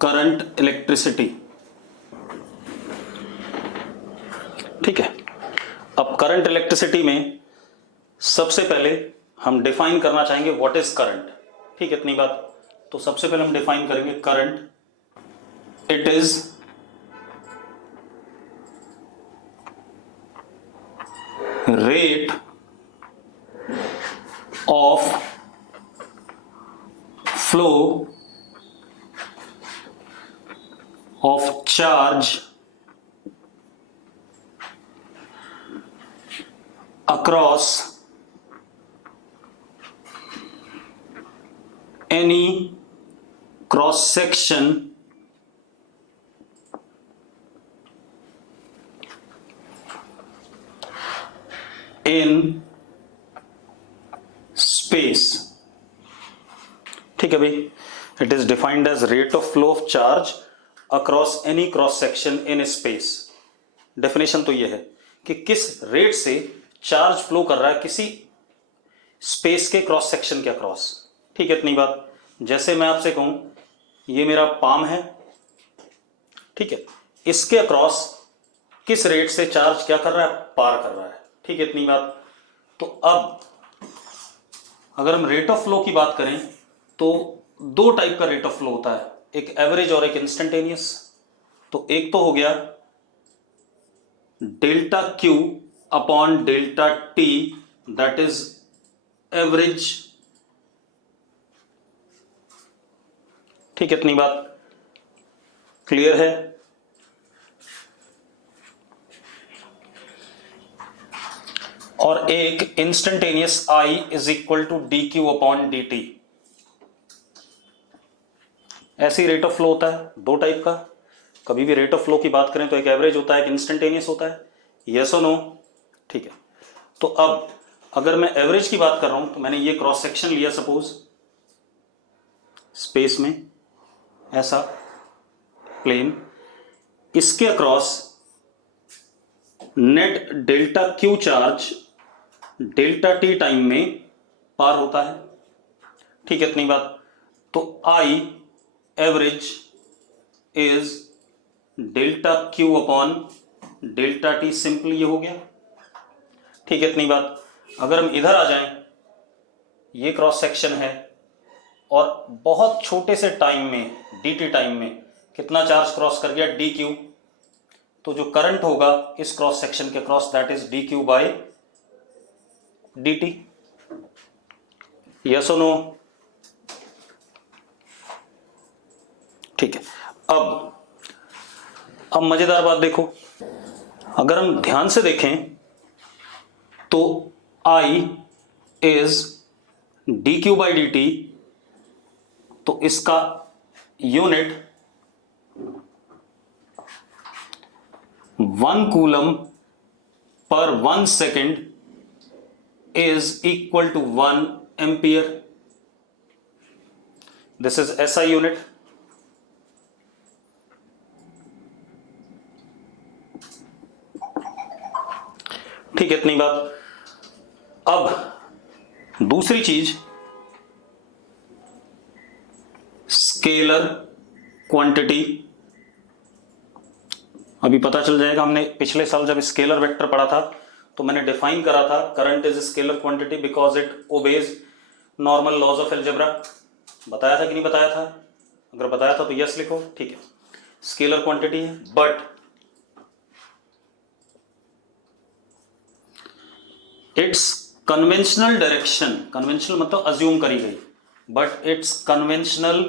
Current electricity. ठीक है, अब करंट इलेक्ट्रिसिटी में सबसे पहले हम डिफाइन करना चाहेंगे व्हाट इज करंट। ठीक है, इतनी बात। तो सबसे पहले हम डिफाइन करेंगे current, it is rate of flow of charge across any cross section in space। ठीक है भाई, it is defined as rate of flow of charge across any cross section in space। Definition तो यह है कि किस rate से charge flow कर रहा है किसी स्पेस के क्रॉस सेक्शन के अक्रॉस। ठीक है, इतनी बात। जैसे मैं आपसे कहूं ये मेरा पाम है, ठीक है, इसके अक्रॉस किस रेट से चार्ज क्या कर रहा है, पार कर रहा है। ठीक है, इतनी बात। तो अब अगर हम रेट ऑफ फ्लो की बात करें तो दो टाइप का रेट ऑफ फ्लो होता है, एक एवरेज और एक इंस्टेंटेनियस। तो एक तो हो गया delta Q upon delta T, that is average. ठीक है, इतनी बात क्लियर है। और एक instantaneous I is equal to D Q upon D T. ऐसी रेट ऑफ फ्लो होता है दो टाइप का। कभी भी रेट ऑफ फ्लो की बात करें तो एक एवरेज होता है, एक इंस्टेंटेनियस होता है। यस और नो? ठीक है। तो अब अगर मैं एवरेज की बात कर रहा हूं तो मैंने ये क्रॉस सेक्शन लिया सपोज स्पेस में, ऐसा प्लेन, इसके across net delta Q charge delta T time में पार होता है। ठीक है, इतनी बात। तो I average is delta Q upon delta T, simple ये हो गया। ठीक है, इतनी बात। अगर हम इधर आ जाएं, ये क्रॉस सेक्शन है और बहुत छोटे से टाइम में, dt टाइम में कितना चार्ज क्रॉस कर गया, dq। तो जो करंट होगा इस क्रॉस सेक्शन के cross, that is dq by dt। Yes और नो? ठीक है। अब मजेदार बात देखो, अगर हम ध्यान से देखें तो I is dq by dt, तो इसका यूनिट 1 कूलम पर 1 second is equal to 1 ampere. This is SI unit. ठीक है, इतनी बात। अब दूसरी चीज, स्केलर क्वांटिटी। अभी पता चल जाएगा, हमने पिछले साल जब स्केलर वेक्टर पढ़ा था तो मैंने डिफाइन करा था current is scalar quantity because it obeys normal laws of algebra. बताया था कि नहीं बताया था? अगर बताया था तो यस लिखो। ठीक है, स्केलर क्वांटिटी है, but it's conventional direction, conventional मतलब अज्यूम करी गई, बट इट्स कन्वेंशनल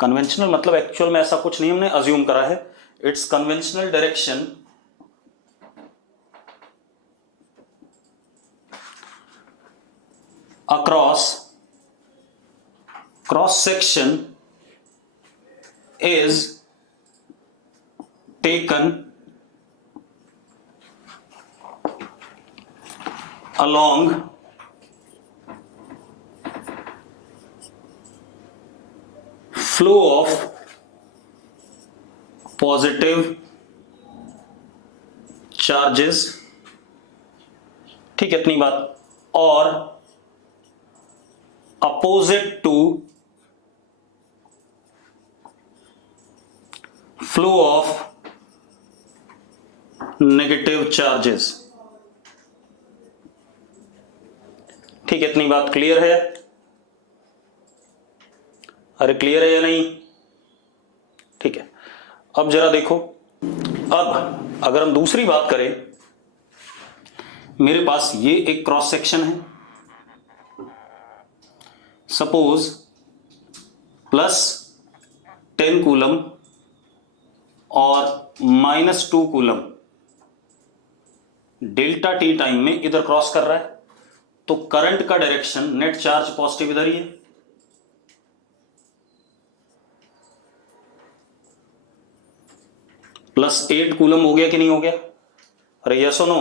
मतलब एक्चुअल में ऐसा कुछ नहीं, हमने अज्यूम करा है। It's conventional direction across cross section is taken along flow of positive charges। ठीक है, इतनी बात। और opposite to flow of negative charges. ठीक है, इतनी बात क्लियर है? अरे क्लियर है या नहीं? ठीक है, अब जरा देखो, अब अगर हम दूसरी बात करें, मेरे पास ये एक क्रॉस सेक्शन है, सपोज +10 कूलम और -2 कूलम डेल्टा टी टाइम में इधर क्रॉस कर रहा है, तो करंट का डायरेक्शन, नेट चार्ज पॉजिटिव इधर ही है। +8 कूलम हो गया कि नहीं हो गया? अरे यस और नो?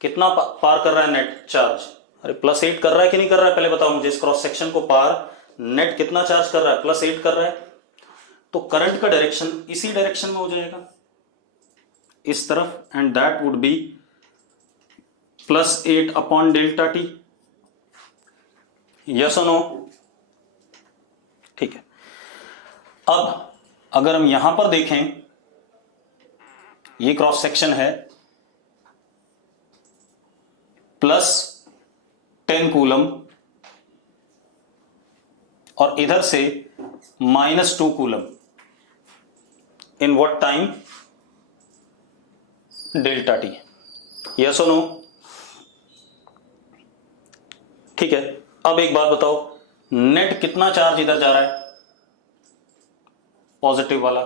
कितना पार कर रहा है नेट चार्ज? अरे +8 कर रहा है कि नहीं कर रहा है? पहले बताओ मुझे, इस क्रॉस सेक्शन को पार नेट कितना चार्ज कर रहा है? +8 कर रहा है। तो करंट का डायरेक्शन इसी डायरेक्शन में हो जाएगा, इस तरफ, and that would be +8 upon delta T. Yes और नो? ठीक है, अब अगर हम यहां पर देखें, ये क्रॉस सेक्शन है +10 कूलम और इधर से -2 coulomb, in what time? Delta T. Yes और नो? ठीक है, अब एक बात बताओ, नेट कितना चार्ज इधर जा रहा है? पॉजिटिव वाला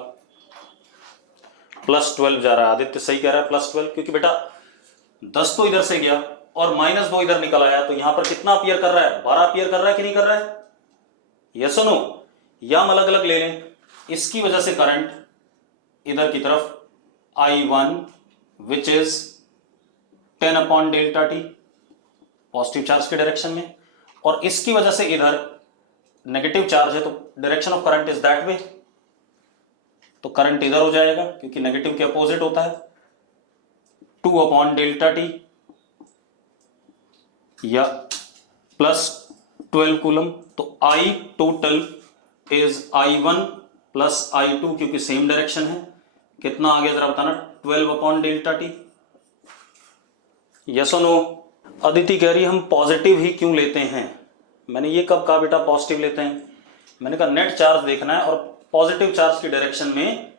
+12 जा रहा है। आदित्य सही कह रहा है, +12, क्योंकि बेटा 10 तो इधर से गया और -2 इधर निकल आया, तो यहां पर कितना अपीयर कर रहा है? 12 अपीयर कर रहा है कि नहीं कर रहा है? यस और नो? या हम अलग अलग ले लें, इसकी वजह से करंट इधर की तरफ I1 which is 10 upon delta T, positive charge के डायरेक्शन में, और इसकी वजह से इधर नेगेटिव चार्ज है, तो direction of current is that way, तो करंट इधर हो जाएगा क्योंकि नेगेटिव के अपोजिट होता है, 2 अपॉन डेल्टा टी, या +12 कूलम। तो I total is I1 + I2, क्योंकि सेम डायरेक्शन है। कितना आ गया जरा बताना? 12 अपॉन डेल्टा टी। यस और नो? अदिति कह रही हम पॉजिटिव ही क्यों लेते हैं? मैंने ये कब कहा बेटा पॉजिटिव लेते हैं? मैंने कहा नेट चार्ज देखना है और पॉजिटिव चार्ज की डायरेक्शन में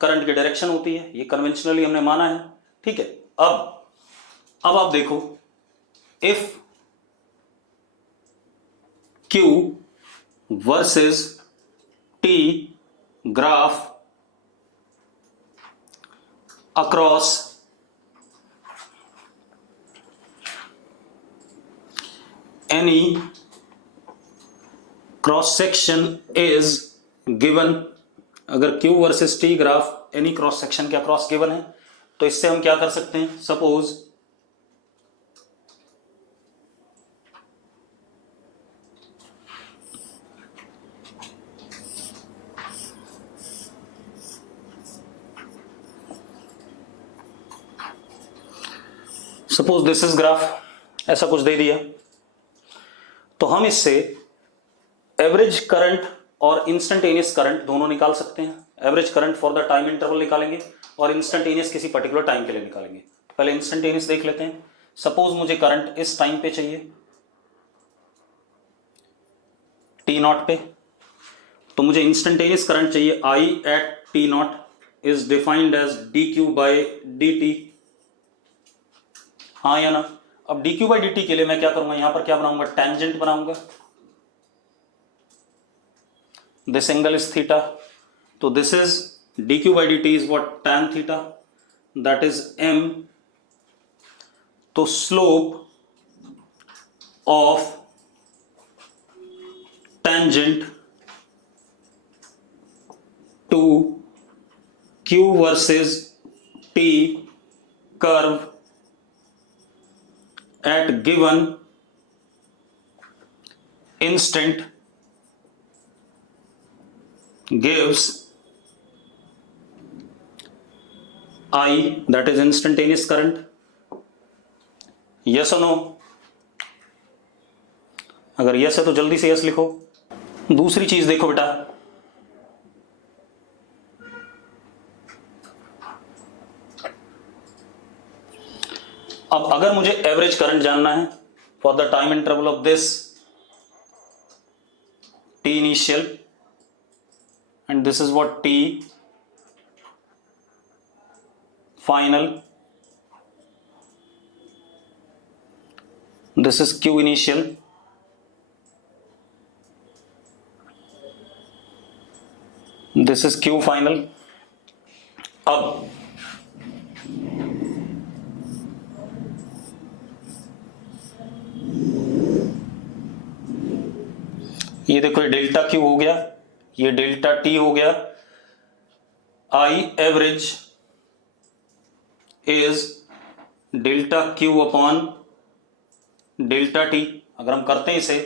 करंट की डायरेक्शन होती है, ये कन्वेंशनली हमने माना है। ठीक है, अब आप देखो, if Q versus T graph across any cross section is given, अगर Q versus T graph any cross section के अक्रॉस गिवन है, तो इससे हम क्या कर सकते हैं? सपोज दिस इज ग्राफ, ऐसा कुछ दे दिया, तो हम इससे एवरेज करंट और इंस्टेंटेनियस करंट दोनों निकाल सकते हैं। Average current for the time interval निकालेंगे और इंस्टेंटेनियस किसी पर्टिकुलर टाइम के लिए निकालेंगे। पहले इंस्टेंटेनियस देख लेते हैं। सपोज मुझे करंट इस टाइम पे चाहिए, T0 पे, तो मुझे इंस्टेंटेनियस करंट चाहिए I at T0 is defined as dq/dt। हाँ या ना? अब dq/dt के लिए मैं क्या करूंगा, यहां पर क्या बनाऊंगा? टेंजेंट बनाऊंगा। दिस एंगल इज थीटा, तो this is dq/dt is what? tan theta, that is m। तो slope of tangent to Q versus T curve at given instant gives I, that is instantaneous current. yes or no? अगर yes है तो जल्दी से yes लिखो। दूसरी चीज देखो बेटा, अब अगर मुझे एवरेज करंट जानना है for the time interval of this T initial and this is what T final, this is Q initial, this is Q final. अब ये देखो, ये डेल्टा Q हो गया, ये डेल्टा T हो गया. I average is delta Q upon delta T. अगर हम करते हैं इसे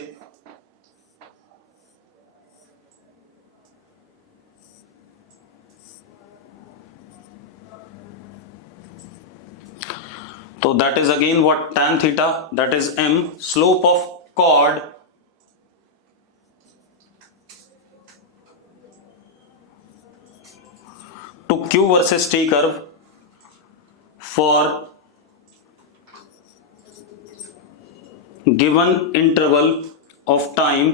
तो that is again what tan theta, that is m, slope of chord to Q versus T curve for given interval of time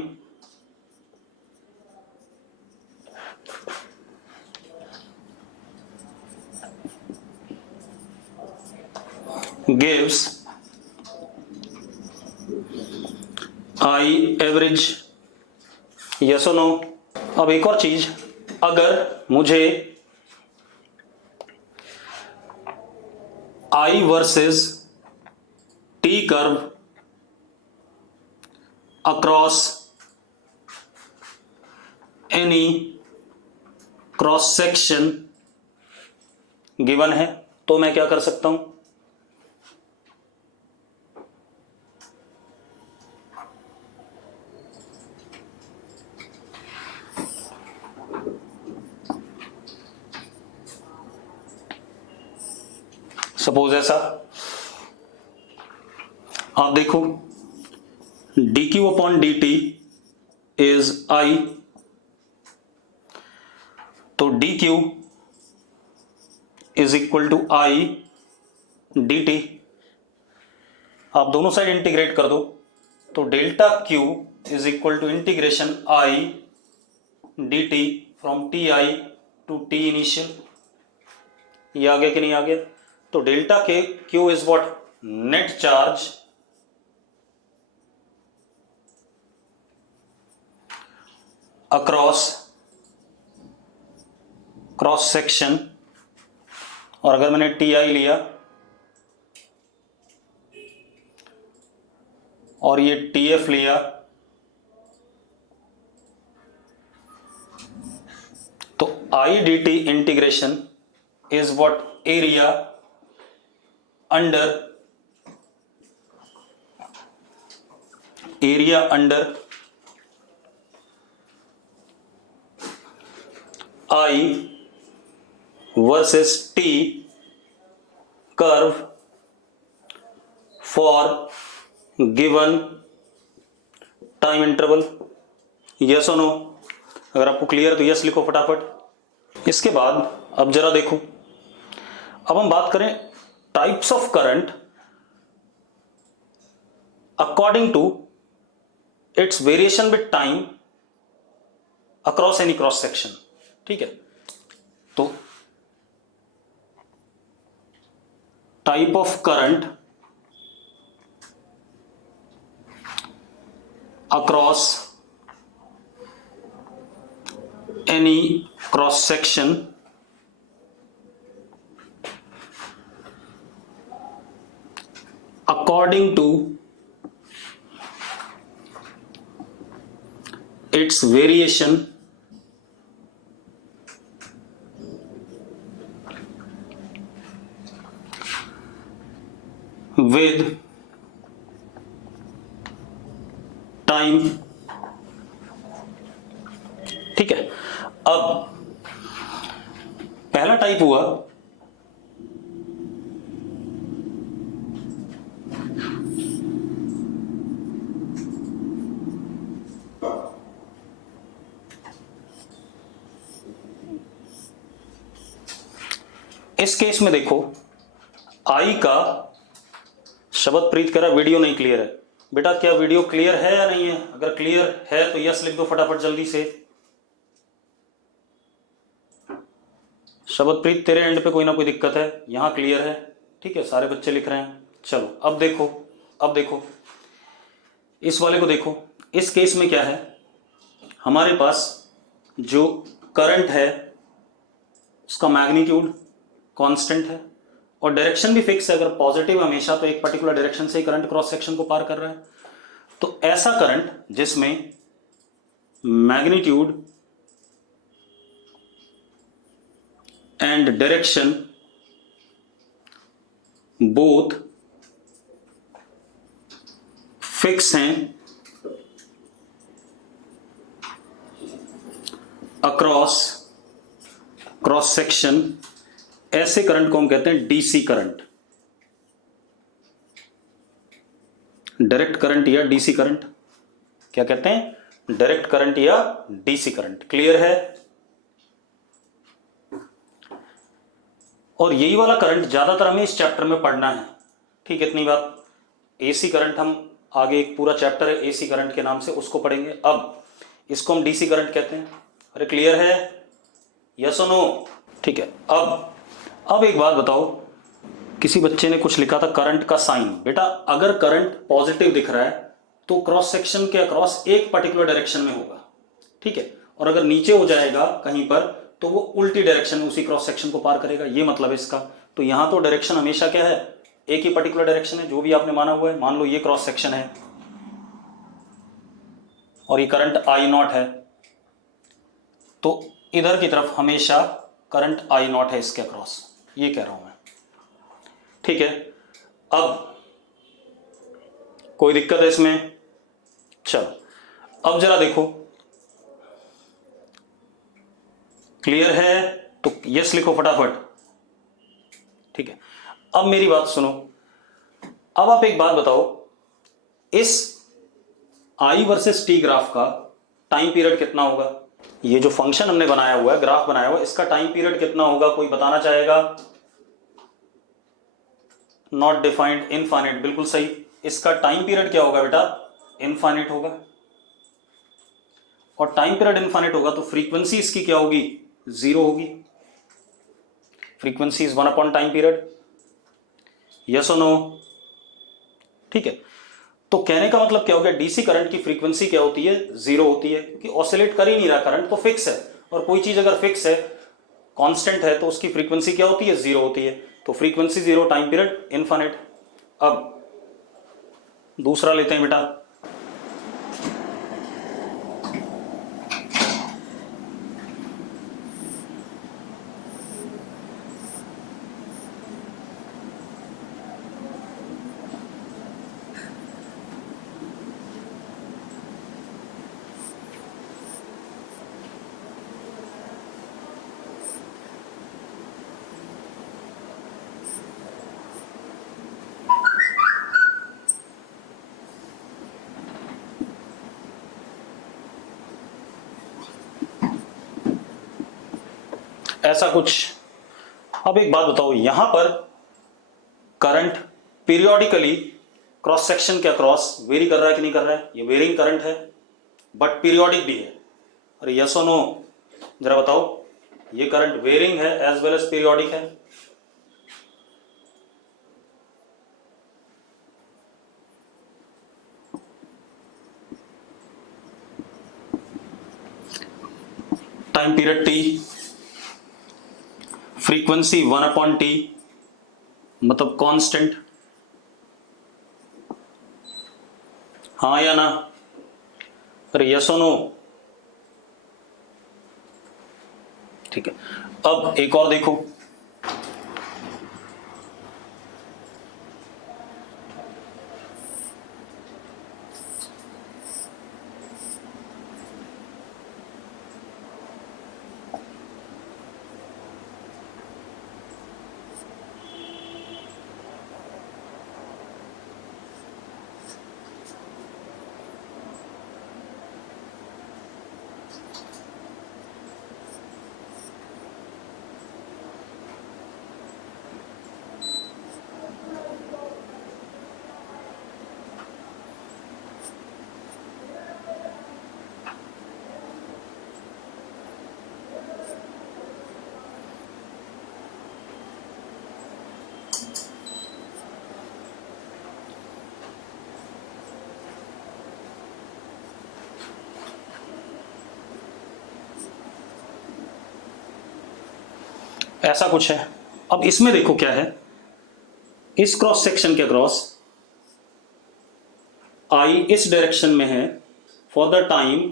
gives I average. yes or no? अब एक और चीज, अगर मुझे I versus T curve across any cross section given है, तो मैं क्या कर सकता हूं? सपोज ऐसा आप देखो, dq upon dt is I, तो dq is equal to I dt. आप दोनों साइड इंटीग्रेट कर दो तो delta q is equal to integration I dt from ti to t initial. ये आ गया कि नहीं आ गया? तो डेल्टा के q is what? Net charge across cross section, और अगर मैंने टी आई लिया और ये टी एफ लिया तो I D T integration is what? Area under I versus T curve for given time interval. yes or no? अगर आपको क्लियर तो यस लिखो फटाफट. इसके बाद अब जरा देखो, अब हम बात करें types of current according to its variation with time across any cross section. ठीक है, तो type of current across any cross section according to its variation with time. ठीक है, अब पहला टाइप हुआ इस केस में देखो I का शबदप्रीत कह रहा वीडियो नहीं क्लियर है। बेटा क्या वीडियो क्लियर है या नहीं है? अगर क्लियर है तो यस लिख दो फटाफट जल्दी से। शबदप्रीत तेरे एंड पे कोई ना कोई दिक्कत है? यहां क्लियर है, ठीक है, सारे बच्चे लिख रहे हैं। चलो अब देखो, अब देखो इस वाले को देखो। इस केस में क्या है, हमारे पास जो करंट है उसका मैग्नीट्यूड कांस्टेंट है और डायरेक्शन भी फिक्स है। अगर पॉजिटिव हमेशा तो एक पर्टिकुलर डायरेक्शन से ही करंट क्रॉस सेक्शन को पार कर रहा है। तो ऐसा करंट जिसमें magnitude and direction both fix हैं अक्रॉस क्रॉस सेक्शन, ऐसे करंट को हम कहते हैं डीसी करंट, डायरेक्ट करंट या डीसी करंट। क्या कहते हैं? डायरेक्ट करंट या डीसी करंट। क्लियर है? और यही वाला करंट ज्यादातर हमें इस चैप्टर में पढ़ना है, ठीक है, इतनी बात। एसी करंट हम आगे एक पूरा चैप्टर है एसी करंट के नाम से, उसको पढ़ेंगे। अब इसको हम डीसी करंट कहते हैं। अरे क्लियर है? यस और नो? ठीक है। अब एक बात बताओ, किसी बच्चे ने कुछ लिखा था करंट का साइन। बेटा अगर करंट पॉजिटिव दिख रहा है तो क्रॉस सेक्शन के अक्रॉस एक पर्टिकुलर डायरेक्शन में होगा, ठीक है, और अगर नीचे हो जाएगा कहीं पर तो वो उल्टी डायरेक्शन में उसी क्रॉस सेक्शन को पार करेगा, ये मतलब है इसका। तो यहां तो डायरेक्शन हमेशा क्या है, एक ही पर्टिकुलर डायरेक्शन है, जो भी आपने माना हुआ है। मान लो ये क्रॉस सेक्शन है और ये करंट आई नॉट है, तो इधर की तरफ हमेशा करंट आई नॉट है इसके अक्रॉस, ये कह रहा हूं मैं, ठीक है। अब कोई दिक्कत है इसमें? चलो अब जरा देखो, क्लियर है तो यस लिखो फटाफट, ठीक है। अब मेरी बात सुनो, अब आप एक बात बताओ, इस आई वर्सेस टी ग्राफ का टाइम पीरियड कितना होगा? ये जो फंक्शन हमने बनाया हुआ है, ग्राफ बनाया हुआ है, इसका टाइम पीरियड कितना होगा? कोई बताना चाहेगा? नॉट डिफाइंड, इनफाइनाइट, बिल्कुल सही। इसका टाइम पीरियड क्या होगा बेटा? इनफाइनाइट होगा। और टाइम पीरियड इनफाइनाइट होगा तो फ्रीक्वेंसी इसकी क्या होगी? जीरो होगी। Frequency is 1 upon time period. Yes और नो? ठीक है। तो कहने का मतलब क्या हो गया, डीसी करंट की फ्रीक्वेंसी क्या होती है? जीरो होती है, क्योंकि ऑसिलेट कर ही नहीं रहा, करंट तो फिक्स है। और कोई चीज अगर फिक्स है, कांस्टेंट है, तो उसकी फ्रीक्वेंसी क्या होती है? जीरो होती है। तो frequency zero, time period infinite. अब दूसरा लेते हैं बेटा, ऐसा कुछ। अब एक बात बताओ, यहां पर करंट पीरियोडिकली क्रॉस सेक्शन के अक्रॉस वेरी कर रहा है कि नहीं कर रहा है? ये वेरिंग करंट है, बट पीरियोडिक भी है। अरे यस और नो जरा बताओ, ये करंट वेरिंग है एज वेल एज पीरियोडिक है। Time period T, frequency 1 upon T, मतलब कांस्टेंट। हाँ या ना? अरे यस और नो? ठीक है। अब एक और देखो, ऐसा कुछ है। अब इसमें देखो क्या है, इस क्रॉस सेक्शन के क्रॉस आई इस डायरेक्शन में है for the time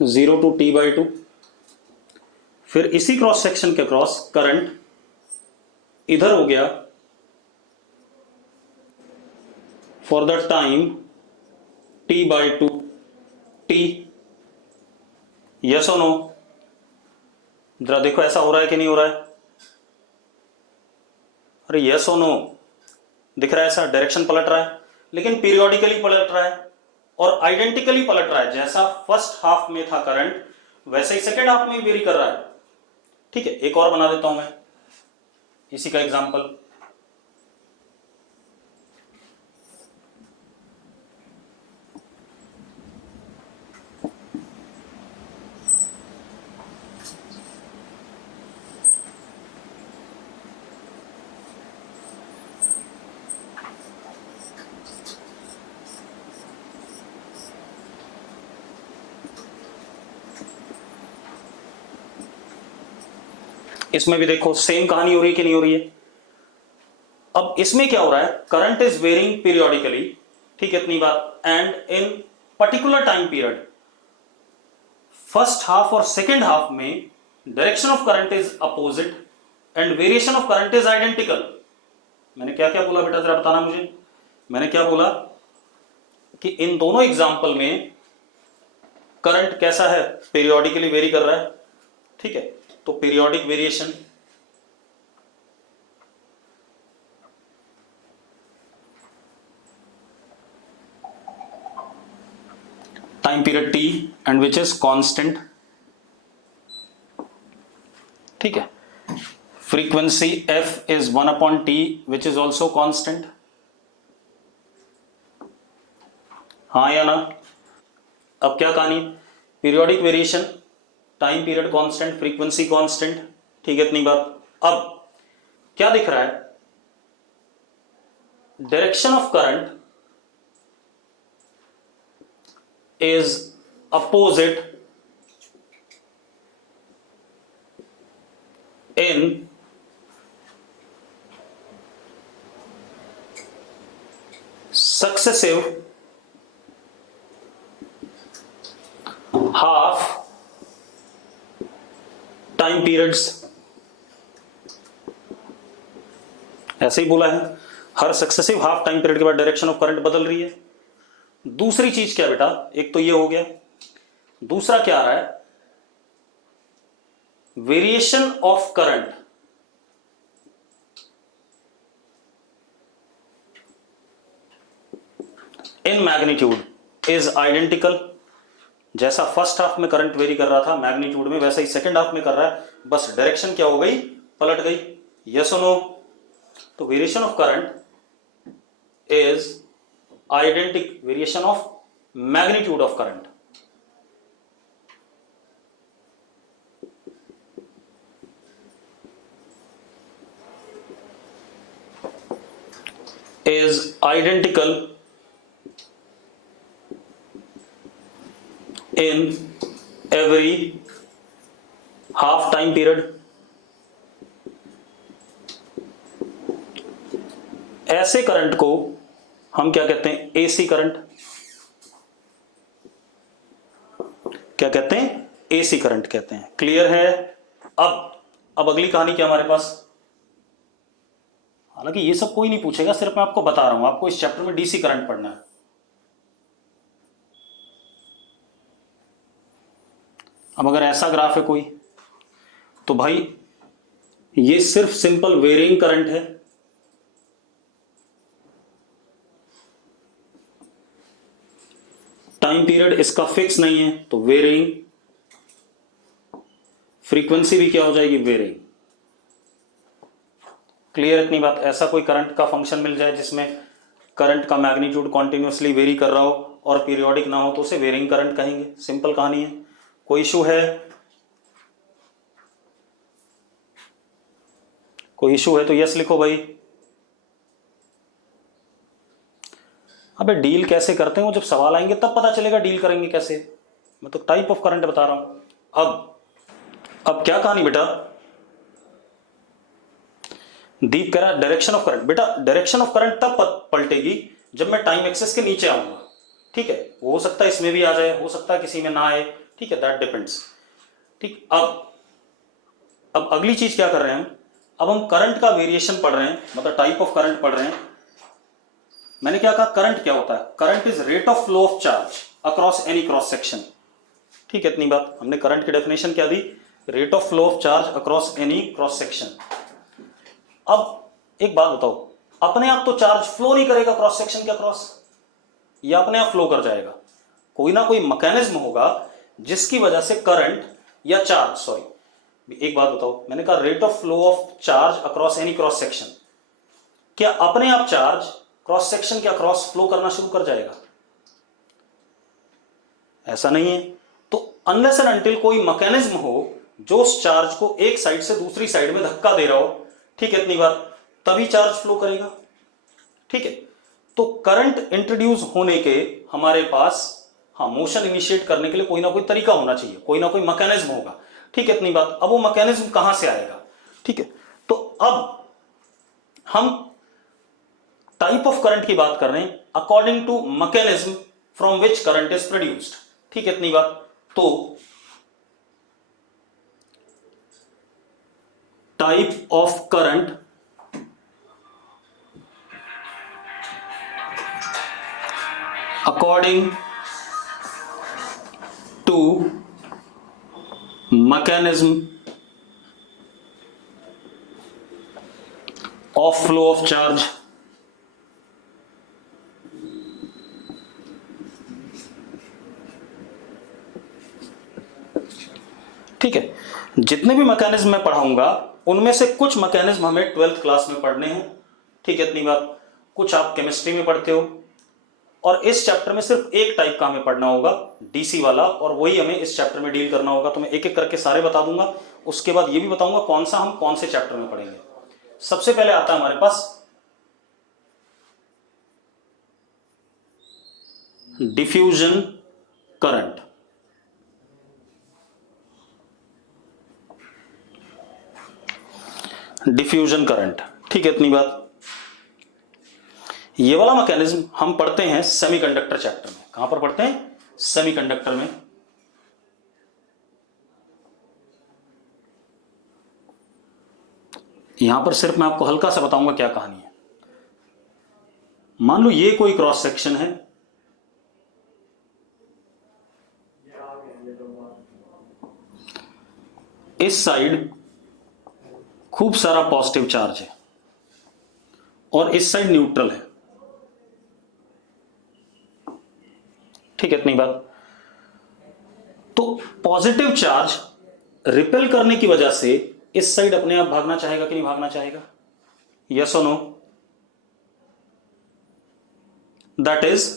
0 to t/2। फिर इसी क्रॉस सेक्शन के क्रॉस करंट इधर हो गया for the time t/2 t। Yes और नो? जरा देखो ऐसा हो रहा है कि नहीं हो रहा है? अरे यस और नो? दिख रहा है ऐसा, डायरेक्शन पलट रहा है, लेकिन पीरियोडिकली पलट रहा है और आइडेंटिकली पलट रहा है। जैसा फर्स्ट हाफ में था करंट, वैसे ही सेकेंड हाफ में वेरी कर रहा है। ठीक है, एक और बना देता हूं मैं इसी का एग्जांपल। इसमें भी देखो सेम कहानी हो रही है कि नहीं हो रही है? अब इसमें क्या हो रहा है, करंट इज वेरिंग पीरियोडिकली, ठीक है, इतनी बात, and in particular time period, first half और सेकेंड हाफ में direction of current is opposite and variation of current is identical. मैंने क्या क्या बोला बेटा, जरा बताना मुझे। मैंने क्या बोला कि इन दोनों एग्जाम्पल में करंट कैसा है, पीरियोडिकली वेरी कर रहा है। ठीक है, तो periodic variation time period t and which is constant. ठीक है, frequency f is 1/t which is also constant. हाँ या ना? अब क्या कहानी, periodic variation, time period constant, frequency constant, ठीक है, इतनी बात। अब क्या दिख रहा है, direction of current is opposite in successive half time periods। ऐसे ही बोला है, हर सक्सेसिव हाफ टाइम पीरियड के बाद डायरेक्शन ऑफ करंट बदल रही है। दूसरी चीज क्या बेटा, एक तो ये हो गया, दूसरा क्या आ रहा है, variation of current in magnitude is identical. जैसा फर्स्ट हाफ में करंट वेरी कर रहा था मैग्नीट्यूड में, वैसा ही सेकेंड हाफ में कर रहा है, बस डायरेक्शन क्या हो गई, पलट गई। यस और नो? तो variation of current is identical, variation of magnitude of current is identical in every half time period। ऐसे करंट को हम क्या कहते हैं, एसी करंट। क्या कहते हैं, एसी करंट कहते हैं। क्लियर है? अब अगली कहानी क्या हमारे पास, हालांकि ये सब कोई नहीं पूछेगा, सिर्फ मैं आपको बता रहा हूं, आपको इस चैप्टर में डीसी करंट पढ़ना है। अब अगर ऐसा ग्राफ है कोई, तो भाई ये सिर्फ सिंपल वेरिंग करंट है। टाइम पीरियड इसका फिक्स नहीं है, तो वेरिंग, फ्रीक्वेंसी भी क्या हो जाएगी, वेरिंग। क्लियर इतनी बात? ऐसा कोई करंट का फंक्शन मिल जाए जिसमें करंट का मैग्नीट्यूड कॉन्टिन्यूसली वेरी कर रहा हो और पीरियोडिक ना हो, तो उसे वेरिंग करंट कहेंगे। सिंपल कहानी है। कोई इशू है? कोई इशू है तो यस लिखो भाई। अबे डील कैसे करते हैं वो जब सवाल आएंगे तब पता चलेगा, डील करेंगे कैसे। मैं तो टाइप ऑफ करंट बता रहा हूं। अब अब क्या कहानी बेटा, दीप कह रहा है डायरेक्शन ऑफ करंट। बेटा डायरेक्शन ऑफ करंट तब पलटेगी जब मैं टाइम एक्सेस के नीचे आऊंगा, ठीक है। वो हो सकता है इसमें भी आ जाए, हो सकता है किसी में ना आए, ठीक है, दैट डिपेंड्स। ठीक, अब अगली चीज क्या कर रहे हैं हम, अब हम करंट का वेरिएशन पढ़ रहे हैं, मतलब टाइप ऑफ करंट पढ़ रहे हैं। मैंने क्या कहा, करंट क्या होता है, current is rate of flow of charge across any cross section. ठीक है, इतनी बात हमने करंट की डेफिनेशन क्या दी, rate of flow of charge across any cross section. अब एक बात बताओ, अपने आप तो चार्ज फ्लो नहीं करेगा क्रॉस सेक्शन के अक्रॉस, या अपने आप फ्लो कर जाएगा? कोई ना कोई मैकेनिज्म होगा जिसकी वजह से करंट या चार्ज, सॉरी एक बात बताओ, मैंने कहा rate of flow of charge across any cross section, क्या अपने आप चार्ज क्रॉस सेक्शन के अक्रॉस फ्लो करना शुरू कर जाएगा? ऐसा नहीं है। तो अनलेस एंड अनटिल कोई मैकेनिज्म हो जो उस चार्ज को एक साइड से दूसरी साइड में धक्का दे रहा हो, ठीक है, इतनी बात, तभी चार्ज फ्लो करेगा। ठीक है, तो करंट इंट्रोड्यूस होने के हमारे पास, हाँ, मोशन इनिशिएट करने के लिए कोई ना कोई तरीका होना चाहिए, कोई ना कोई मैकेनिज्म होगा। ठीक है, इतनी बात। अब वो मैकेनिज्म कहां से आएगा? ठीक है, तो अब हम टाइप ऑफ करंट की बात कर रहे हैं according to mechanism from which current is produced. ठीक है, इतनी बात। तो type of current according to mechanism of flow of charge ठीक है, जितने भी मैकेनिज्म मैं पढ़ाऊंगा उनमें से कुछ मैकेनिज्म हमें 12th क्लास में पढ़ने हैं। ठीक है, इतनी बात। कुछ आप केमिस्ट्री में पढ़ते हो, और इस चैप्टर में सिर्फ एक टाइप का हमें पढ़ना होगा, डीसी वाला, और वही हमें इस चैप्टर में डील करना होगा। तो मैं एक एक करके सारे बता दूंगा, उसके बाद ये भी बताऊंगा कौन सा हम कौन से चैप्टर में पढ़ेंगे। सबसे पहले आता है हमारे पास डिफ्यूजन करंट। डिफ्यूजन करंट, ठीक है, इतनी बात। ये वाला मैकेनिज्म हम पढ़ते हैं सेमीकंडक्टर चैप्टर में। कहां पर पढ़ते हैं? सेमीकंडक्टर में। यहां पर सिर्फ मैं आपको हल्का सा बताऊंगा क्या कहानी है। मान लो ये कोई क्रॉस सेक्शन है, इस साइड खूब सारा पॉजिटिव चार्ज है और इस साइड न्यूट्रल है। ठीक है, इतनी बात। तो पॉजिटिव चार्ज रिपेल करने की वजह से इस साइड अपने आप भागना चाहेगा कि नहीं भागना चाहेगा? यस और no? That is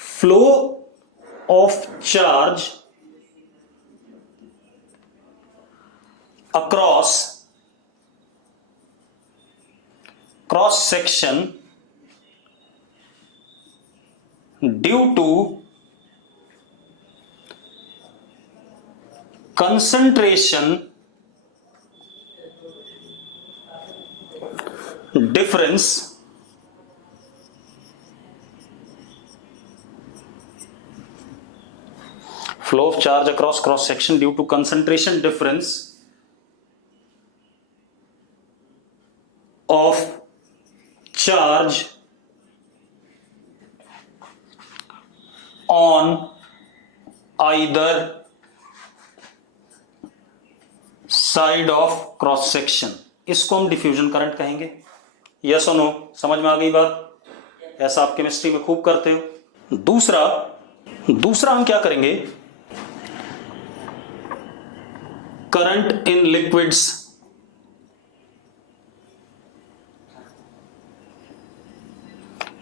flow of charge across cross section due to concentration difference flow of charge across cross section due to concentration difference of charge on either side of cross section, इसको हम diffusion current कहेंगे। Yes और no? समझ में आ गई बात? ऐसा आप केमिस्ट्री में खूब करते हो। दूसरा हम क्या करेंगे, करंट इन लिक्विड्स।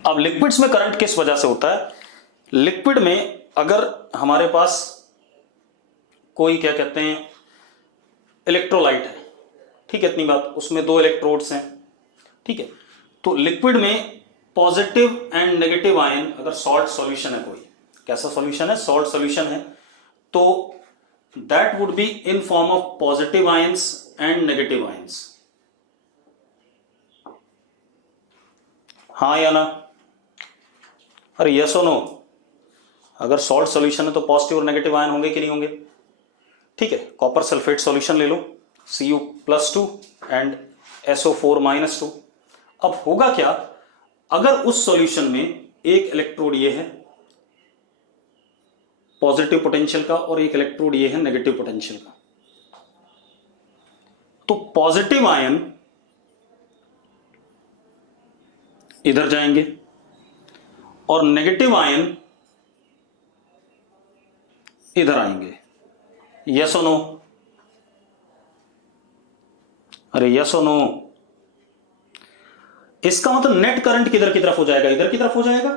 अब लिक्विड्स में करंट किस वजह से होता है? लिक्विड में अगर हमारे पास कोई क्या कहते हैं इलेक्ट्रोलाइट है, ठीक है, इतनी बात, उसमें 2 इलेक्ट्रोड्स हैं, ठीक है, तो लिक्विड में पॉजिटिव एंड नेगेटिव आयन, अगर सॉल्ट सॉल्यूशन है, कोई कैसा सॉल्यूशन है, सॉल्ट सॉल्यूशन है, तो that would be in form of positive ions and negative ions. हाँ या ना? अरे यस और नो? अगर सॉल्ट सॉल्यूशन है तो पॉजिटिव और नेगेटिव आयन होंगे कि नहीं होंगे? ठीक है, कॉपर सल्फेट सॉल्यूशन ले लो, Cu+2 एंड SO4-2। अब होगा क्या, अगर उस सॉल्यूशन में एक इलेक्ट्रोड ये है पॉजिटिव पोटेंशियल का और एक इलेक्ट्रोड ये है नेगेटिव पोटेंशियल का, तो पॉजिटिव आयन इधर जाएंगे और नेगेटिव आयन इधर आएंगे। यस और नो? अरे यस और नो? इसका मतलब नेट करंट किधर की तरफ हो जाएगा? इधर की तरफ हो जाएगा।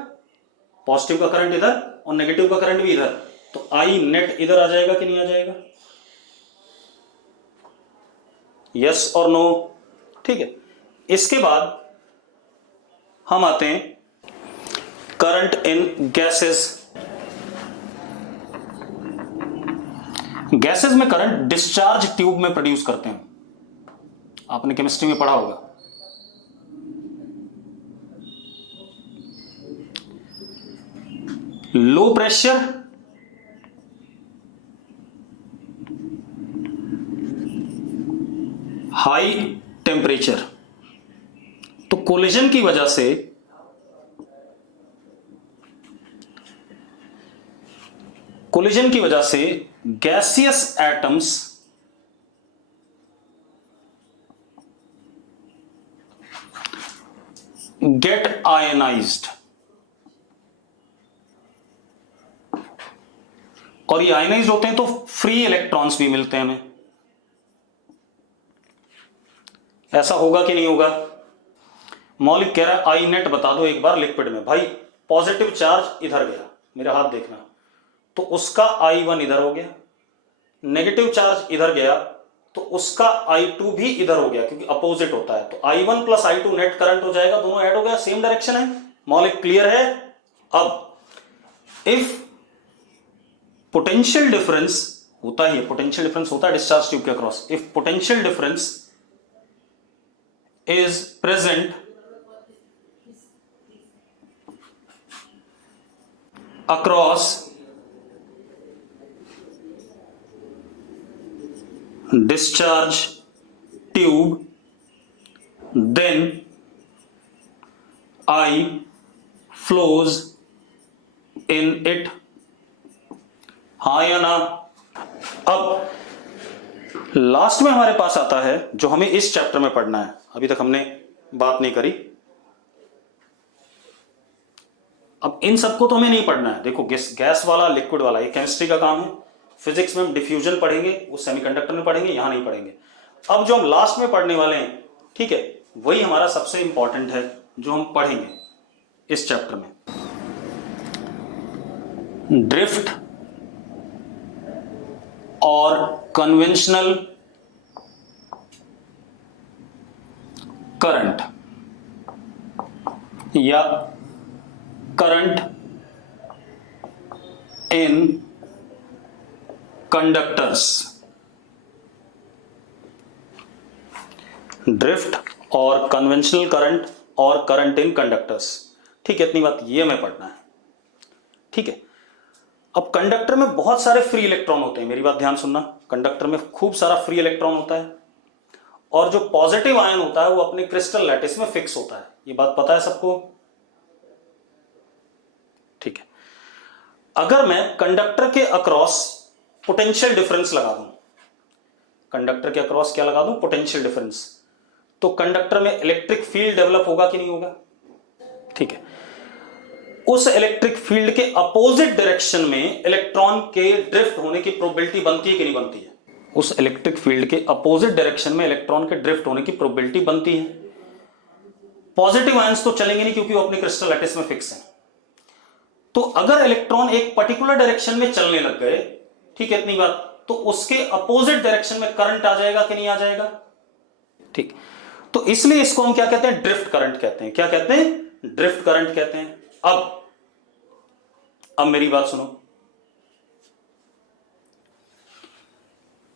पॉजिटिव का करंट इधर और नेगेटिव का करंट भी इधर, तो आई नेट इधर आ जाएगा कि नहीं आ जाएगा? यस और नो? ठीक है, इसके बाद हम आते हैं करंट इन गैसेस। गैसेस में करंट डिस्चार्ज ट्यूब में प्रोड्यूस करते हैं, आपने केमिस्ट्री में पढ़ा होगा। लो प्रेशर, हाई टेम्परेचर, तो कोलिजन की वजह से गैसियस एटम्स गेट आयनाइज्ड, और ये आयनाइज्ड होते हैं तो फ्री इलेक्ट्रॉन्स भी मिलते हैं हमें। ऐसा होगा कि नहीं होगा? मौलिक कह रहा है आई नेट बता दो एक बार लिक्विड में। भाई पॉजिटिव चार्ज इधर गया, मेरा हाथ देखना, तो उसका I1 इधर हो गया, नेगेटिव चार्ज इधर गया तो उसका I2 भी इधर हो गया, क्योंकि अपोजिट होता है, तो I1 plus I2 net current हो जाएगा, दोनों ऐड हो गया, सेम डायरेक्शन है। मौलिक क्लियर है? अब इफ पोटेंशियल डिफरेंस होता ही है, पोटेंशियल डिफरेंस होता है डिस्चार्ज ट्यूब के across, if potential difference is present across discharge tube, then I flows in it। हाँ या ना? अब लास्ट में हमारे पास आता है जो हमें इस चैप्टर में पढ़ना है, अभी तक हमने बात नहीं करी। अब इन सबको तो हमें नहीं पढ़ना है, देखो गैस वाला लिक्विड वाला ये केमिस्ट्री का काम है, फिजिक्स में हम डिफ्यूजन पढ़ेंगे, वो सेमीकंडक्टर में पढ़ेंगे, यहां नहीं पढ़ेंगे। अब जो हम लास्ट में पढ़ने वाले हैं, ठीक है, वही हमारा सबसे इंपॉर्टेंट है जो हम पढ़ेंगे इस चैप्टर में। ड्रिफ्ट और कन्वेंशनल करंट या करंट इन कंडक्टर्स। ड्रिफ्ट और कन्वेंशनल करंट और करंट इन कंडक्टर्स, ठीक है, इतनी बात ये हमें पढ़ना है। ठीक है, अब कंडक्टर में बहुत सारे फ्री इलेक्ट्रॉन होते हैं, मेरी बात ध्यान सुनना, कंडक्टर में खूब सारा फ्री इलेक्ट्रॉन होता है, और जो पॉजिटिव आयन होता है वो अपने क्रिस्टल लैटिस में फिक्स होता है, ये बात पता है सबको? ठीक है, अगर मैं कंडक्टर के अक्रॉस पोटेंशियल डिफरेंस लगा दूं, कंडक्टर के अक्रॉस क्या लगा दूं? पोटेंशियल डिफरेंस, तो कंडक्टर में इलेक्ट्रिक फील्ड डेवलप होगा कि नहीं होगा? ठीक है, उस इलेक्ट्रिक फील्ड के अपोजिट डायरेक्शन में इलेक्ट्रॉन के ड्रिफ्ट होने की प्रोबेबिलिटी बनती है कि नहीं बनती है? उस इलेक्ट्रिक फील्ड के अपोजिट डायरेक्शन में इलेक्ट्रॉन के ड्रिफ्ट होने की प्रोबेबिलिटी बनती है। पॉजिटिव आयंस तो चलेंगे नहीं क्योंकि वो अपने क्रिस्टल लैटिस में फिक्स हैं। तो अगर इलेक्ट्रॉन एक पर्टिकुलर डायरेक्शन में चलने लग गए, ठीक है, इतनी बात, तो उसके अपोजिट डायरेक्शन में करंट आ जाएगा कि नहीं आ जाएगा? ठीक, तो इसलिए इसको हम क्या कहते हैं? ड्रिफ्ट करंट कहते हैं। क्या कहते हैं? ड्रिफ्ट करंट कहते हैं। अब मेरी बात सुनो,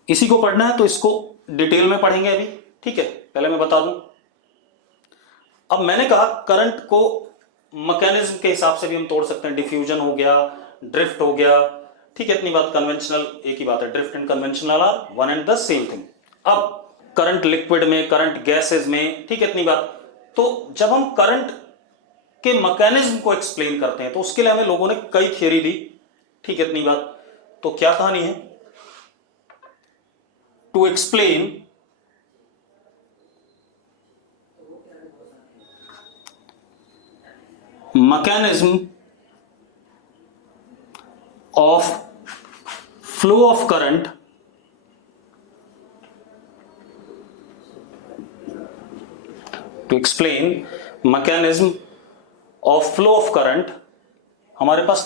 इसी को पढ़ना है तो इसको डिटेल में पढ़ेंगे अभी, ठीक है। पहले मैं बता दूं, अब मैंने कहा करंट को मैकेनिज्म के हिसाब से भी हम तोड़ सकते हैं, डिफ्यूजन हो गया, ड्रिफ्ट हो गया, ठीक है। इतनी बात, कन्वेंशनल एक ही बात है, drift and conventional are one and the same thing. अब करंट लिक्विड में, करंट गैसेस में, ठीक है, इतनी बात। तो जब हम करंट के मैकेनिज्म को एक्सप्लेन करते हैं तो उसके लिए हमें लोगों ने कई थ्योरी दी, ठीक है, इतनी बात। तो क्या कहानी है, to explain mechanism of flow of current to explain mechanism of flow of current, हमारे पास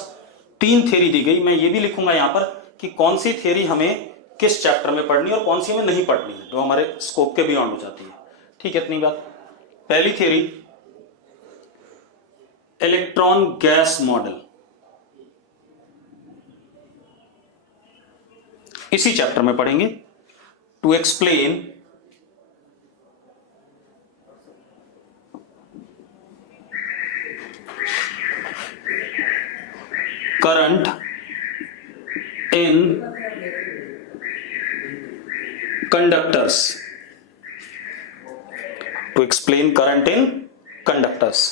3 थ्योरी दी गई। मैं ये भी लिखूंगा यहां पर कि कौन सी थ्योरी हमें किस चैप्टर में पढ़नी है और कौन सी हमें नहीं पढ़नी है, जो हमारे स्कोप के बियॉन्ड हो जाती है, ठीक है, इतनी बात। पहली थ्योरी, इलेक्ट्रॉन गैस मॉडल, इसी चैप्टर में पढ़ेंगे। To explain current in conductors, to explain current in conductors,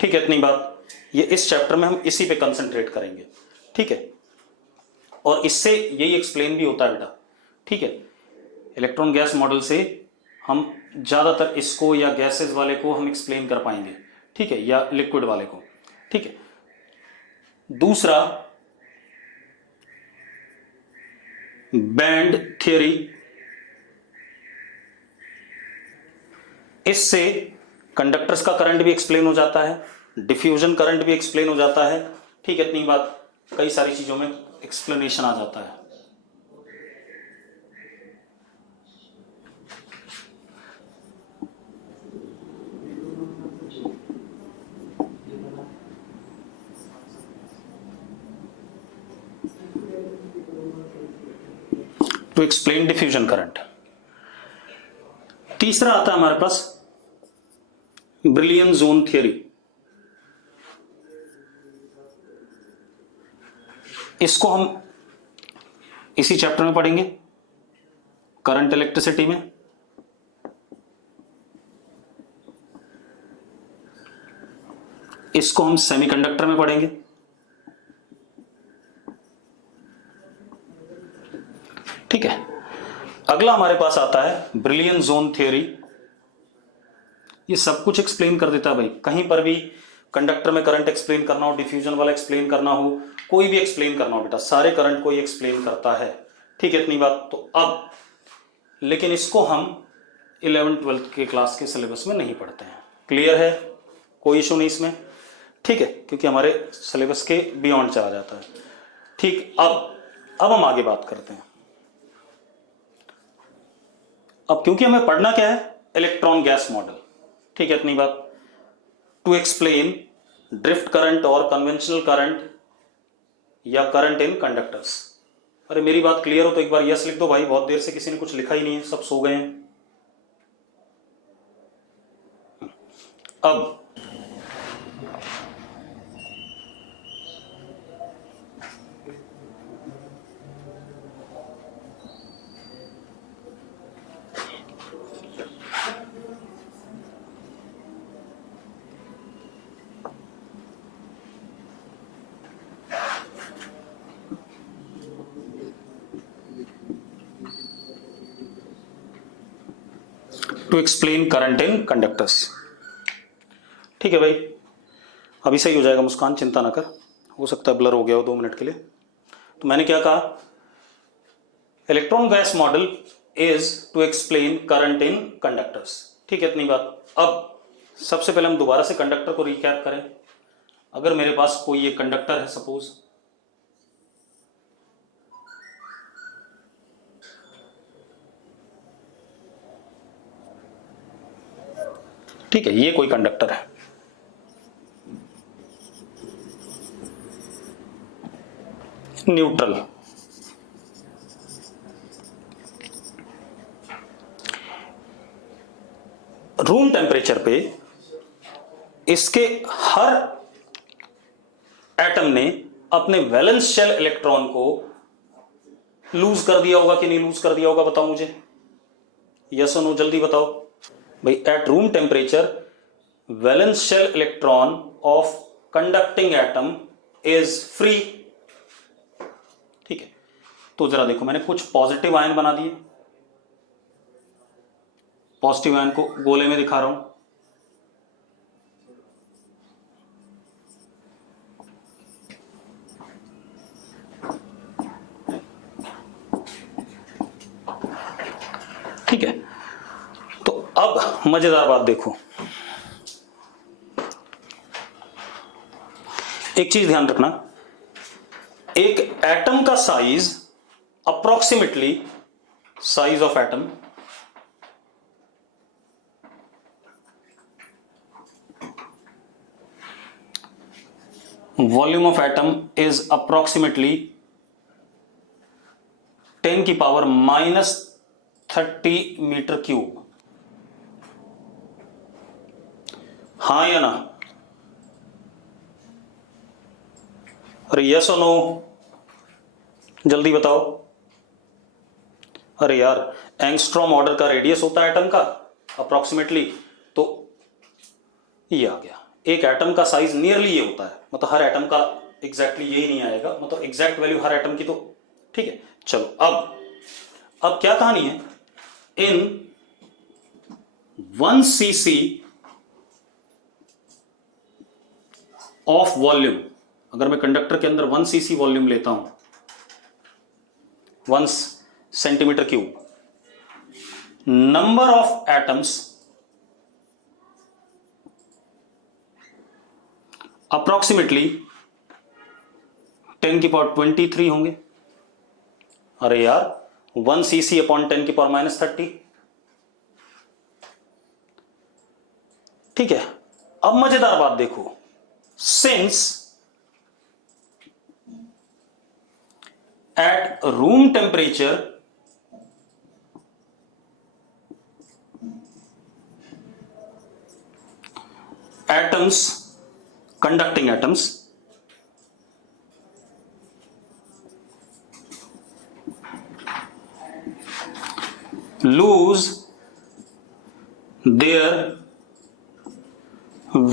ठीक है, इतनी बात। ये इस चैप्टर में हम इसी पे कंसंट्रेट करेंगे, ठीक है। और इससे यही एक्सप्लेन भी होता है बेटा, ठीक है। इलेक्ट्रॉन गैस मॉडल से हम ज्यादातर इसको या गैसेस वाले को हम एक्सप्लेन कर पाएंगे, ठीक है, या लिक्विड वाले को, ठीक है। दूसरा, बैंड थ्योरी, इससे कंडक्टर्स का करंट भी एक्सप्लेन हो जाता है, डिफ्यूजन करंट भी एक्सप्लेन हो जाता है, ठीक है, इतनी बात। कई सारी चीजों में एक्सप्लेनेशन आ जाता है। To explain diffusion current. तीसरा आता है हमारे पास ब्रिलियन जोन थ्योरी। इसको हम इसी चैप्टर में पढ़ेंगे, करंट इलेक्ट्रिसिटी में। इसको हम सेमीकंडक्टर में पढ़ेंगे, ठीक है। अगला हमारे पास आता है ब्रिलियन जोन थ्योरी। ये सब कुछ एक्सप्लेन कर देता है भाई, कहीं पर भी कंडक्टर में करंट एक्सप्लेन करना हो, डिफ्यूजन वाला एक्सप्लेन करना हो, कोई भी एक्सप्लेन करना हो बेटा, सारे करंट को ही एक्सप्लेन करता है, ठीक है, इतनी बात। तो अब लेकिन इसको हम 11th-12th के क्लास के सिलेबस में नहीं पढ़ते हैं, क्लियर है, कोई इशू नहीं इसमें, ठीक है, क्योंकि हमारे सिलेबस के बियॉन्ड चला जाता है, ठीक। अब हम आगे बात करते हैं। अब क्योंकि हमें पढ़ना क्या है, इलेक्ट्रॉन गैस मॉडल, ठीक है, इतनी बात। टू एक्सप्लेन ड्रिफ्ट करंट और कन्वेंशनल करंट या करंट इन कंडक्टर्स। अरे मेरी बात क्लियर हो तो एक बार यस लिख दो भाई, बहुत देर से किसी ने कुछ लिखा ही नहीं है, सब सो गए हैं। अब to explain current in conductors, ठीक है भाई। अभी सही हो जाएगा मुस्कान, चिंता ना कर, हो सकता है ब्लर हो गया हो 2 मिनट के लिए। तो मैंने क्या कहा, electron gas model is to explain current in conductors, ठीक है, इतनी बात। अब सबसे पहले हम दोबारा से कंडक्टर को रिकैप करें। अगर मेरे पास कोई एक कंडक्टर है सपोज, ठीक है, ये कोई कंडक्टर है, न्यूट्रल, रूम टेम्परेचर पे इसके हर एटम ने अपने वैलेंस शेल इलेक्ट्रॉन को लूज कर दिया होगा कि नहीं लूज कर दिया होगा, बताओ मुझे, यस और नो, जल्दी बताओ भाई। At room temperature valence shell electron of conducting atom is free. ठीक है, तो जरा देखो, मैंने कुछ पॉजिटिव आयन बना दिए, पॉजिटिव आयन को गोले में दिखा रहा हूं। ठीक है, तो अब मजेदार बात देखो, एक चीज ध्यान रखना, एक एटम का size approximately, size of atom volume of atom is approximately 10 की पावर -30 मीटर क्यूब। हाँ या ना? अरे यस और नो, जल्दी बताओ। अरे यार, एंगस्ट्रॉम ऑर्डर का रेडियस होता है एटम का अप्रोक्सीमेटली, तो ये आ गया। एक एटम का साइज नियरली ये होता है, मतलब हर एटम का एग्जैक्टली यही नहीं आएगा, मतलब एग्जैक्ट वैल्यू हर एटम की, तो ठीक है। चलो अब क्या कहानी है, इन 1 cc ऑफ वॉल्यूम, अगर मैं कंडक्टर के अंदर 1 cc वॉल्यूम लेता हूं, 1 centimetre cube, number of atoms approximately 10 की पावर 23 होंगे। अरे यार, 1 cc अपॉन 10 की पावर -30। ठीक है, अब मजेदार बात देखो, since at room temperature atoms, conducting atoms lose their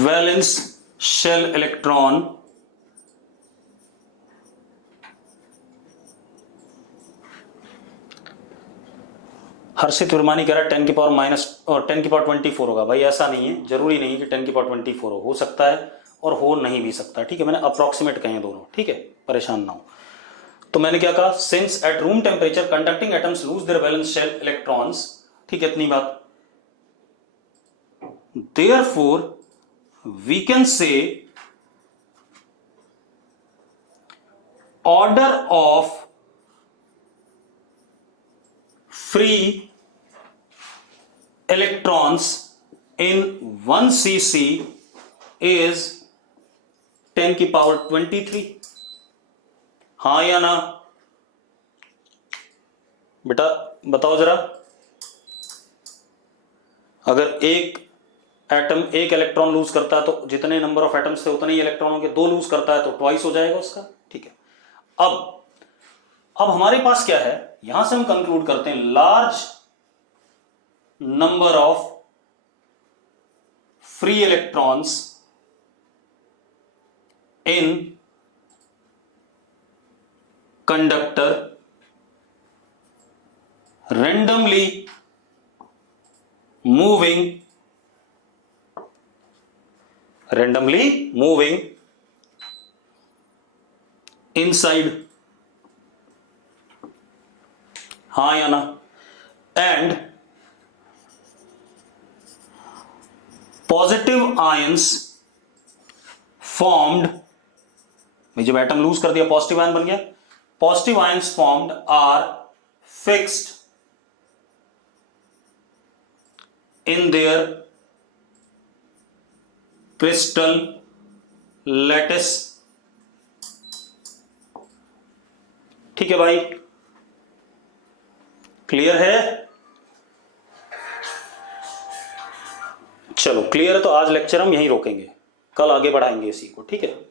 valence shell electron हर्षित विरमानी कह रहा है 10 की पावर माइनस और 10 की पावर 24 होगा। भाई ऐसा नहीं है, जरूरी नहीं कि 10 की पावर 24 हो सकता है और हो नहीं भी सकता। ठीक है, मैंने अप्रोक्सीमेट कहे हैं दोनों, ठीक है, परेशान ना हो। तो मैंने क्या कहा, since at room temperature conducting atoms lose their valence shell electrons, ठीक है, इतनी बात। Therefore we can say order of free electrons in 1 cc is 10 की पावर 23। हाँ या ना? बेटा बताओ जरा, अगर एक एटम एक इलेक्ट्रॉन लूज करता है तो जितने नंबर ऑफ एटम्स थे उतने ही इलेक्ट्रॉनों के 2 लूज करता है तो ट्वाइस हो जाएगा उसका। ठीक है, अब हमारे पास क्या है, यहां से हम कंक्लूड करते हैं, large number of free electrons in conductor randomly moving inside, हाँ या ना? एंड पॉजिटिव आयंस फॉर्म्ड, जब एटम लूज कर दिया पॉजिटिव आयन बन गया, positive ions formed are fixed in their crystal lattice। ठीक है भाई, क्लियर है? चलो क्लियर है, तो आज लेक्चर हम यहीं रोकेंगे, कल आगे बढ़ाएंगे इसी को, ठीक है।